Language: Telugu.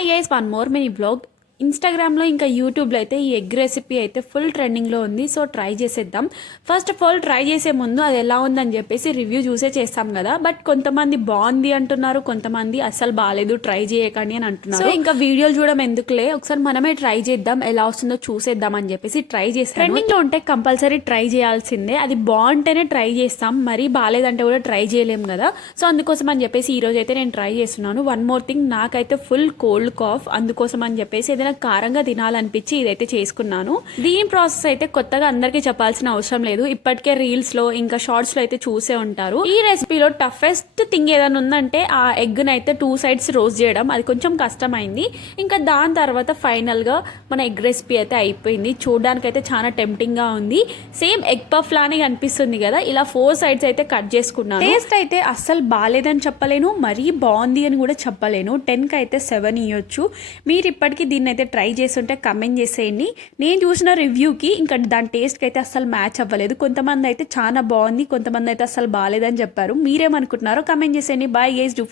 Hi guys, one more mini blog. ఇన్స్టాగ్రామ్లో ఇంకా యూట్యూబ్లో అయితే ఈ ఎగ్ రెసిపీ అయితే ఫుల్ ట్రెండింగ్లో ఉంది. సో ట్రై చేసేద్దాం. ఫస్ట్ ఆఫ్ ఆల్ ట్రై చేసే ముందు అది ఎలా ఉందని చెప్పేసి రివ్యూ చూసే చేస్తాం కదా. బట్ కొంతమంది బాగుంది అంటున్నారు, కొంతమంది అస్సలు బాగాలేదు ట్రై చేయకండి అని అంటున్నారు. సో ఇంకా వీడియోలు చూడడం ఎందుకులే, ఒకసారి మనమే ట్రై చేద్దాం, ఎలా వస్తుందో చూసేద్దాం అని చెప్పేసి ట్రై చేస్తాం. ట్రెండింగ్లో ఉంటే కంపల్సరీ ట్రై చేయాల్సిందే. అది బాగుంటేనే ట్రై చేస్తాం, మరీ బాగాలేదంటే కూడా ట్రై చేయలేం కదా. సో అందుకోసం అని చెప్పేసి ఈ రోజు అయితే నేను ట్రై చేస్తున్నాను. వన్ మోర్ థింగ్, నాకైతే ఫుల్ కోల్డ్ కాఫ్, అందుకోసం అని చెప్పేసి ఏదైనా కారంగా తినాలనిపించి ఇదైతే చేసుకున్నాను. దీని ప్రాసెస్ అయితే కొత్తగా అందరికీ చెప్పాల్సిన అవసరం లేదు, ఇప్పటికే రీల్స్ లో ఇంకా షార్ట్స్ లో అయితే చూసే ఉంటారు. ఈ రెసిపీలో టఫెస్ట్ థింగ్ ఏదైనా ఉందంటే ఆ ఎగ్ నైతే 2 sides రోస్ట్ చేయడం, అది కొంచెం కష్టమైంది. ఇంకా దాని తర్వాత ఫైనల్ గా మన ఎగ్ రెసిపీ అయితే అయిపోయింది. చూడడానికి అయితే చాలా టెంప్టింగ్ గా ఉంది, సేమ్ ఎగ్ పఫ్ లానే కనిపిస్తుంది కదా. ఇలా 4 sides అయితే కట్ చేసుకున్నాను. టేస్ట్ అయితే అస్సలు బాగాలేదని చెప్పలేను, మరీ బాగుంది అని కూడా చెప్పలేను. 10కి అయితే 7 ఇవ్వచ్చు. మీరు ఇప్పటికీ దీన్ని అయితే ట్రై చేస్తుంటే కమెంట్ చేసేయండి. నేను చూసిన రివ్యూకి ఇంకా దాని టేస్ట్కి అయితే అస్సలు మ్యాచ్ అవ్వలేదు. కొంతమంది అయితే చాలా బాగుంది, కొంతమంది అయితే అస్సలు బాగాలేదని చెప్పారు. మీరేమనుకుంటున్నారో కమెంట్ చేసేయండి. Bye guys, do